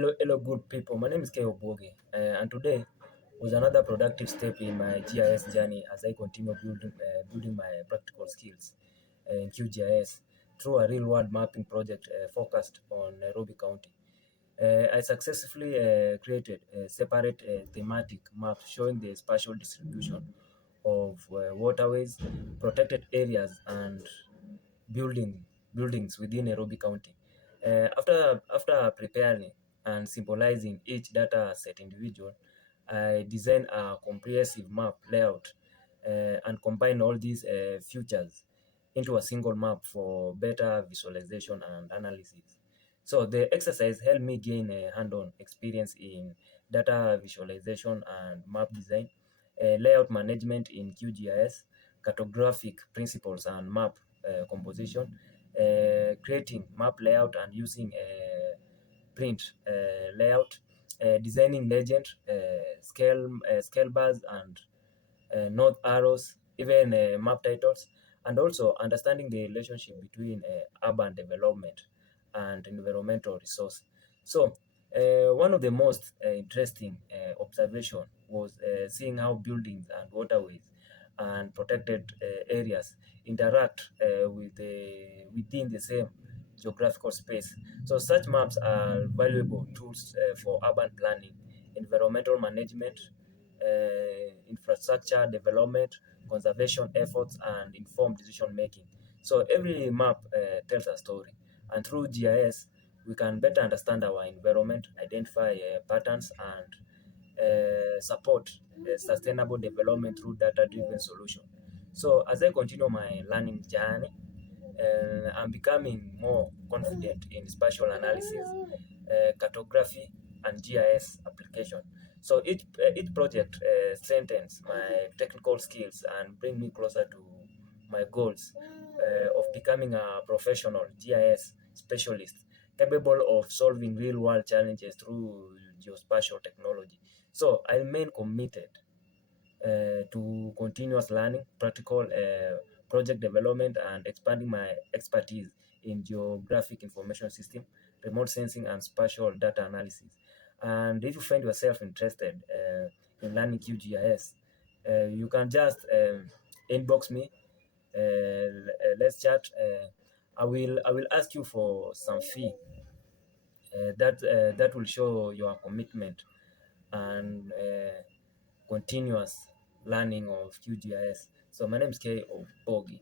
Hello, good people. My name is K. Oboge, and today was another productive step in my GIS journey as I continue building my practical skills in QGIS through a real-world mapping project focused on Nairobi County. I successfully created a separate thematic map showing the spatial distribution of waterways, protected areas, and building buildings within Nairobi County. After preparing and symbolizing each data set individual, I designed a comprehensive map layout and combine all these features into a single map for better visualization and analysis. So the exercise helped me gain a hand-on experience in data visualization and map design, layout management in QGIS, cartographic principles and map composition, creating map layout and using print layout, designing legend, scale bars and north arrows, even map titles, and also understanding the relationship between urban development and environmental resource. So one of the most interesting observation was seeing how buildings and waterways and protected areas interact within the same geographical space. So such maps are valuable tools for urban planning, environmental management, infrastructure development, conservation efforts, and informed decision making. So every map tells a story, and through GIS, we can better understand our environment, identify patterns, and support sustainable development through data-driven solution. So as I continue my learning journey, I'm becoming more confident in spatial analysis, cartography, and GIS application. So each project strengthens my technical skills and bring me closer to my goals of becoming a professional GIS specialist capable of solving real-world challenges through geospatial technology. So I remain committed to continuous learning, practical project development, and expanding my expertise in geographic information system, remote sensing, and spatial data analysis. And if you find yourself interested in learning QGIS, you can just inbox me. Let's chat. I will ask you for some fee that will show your commitment and continuous learning of QGIS. So my name is K. Obogi.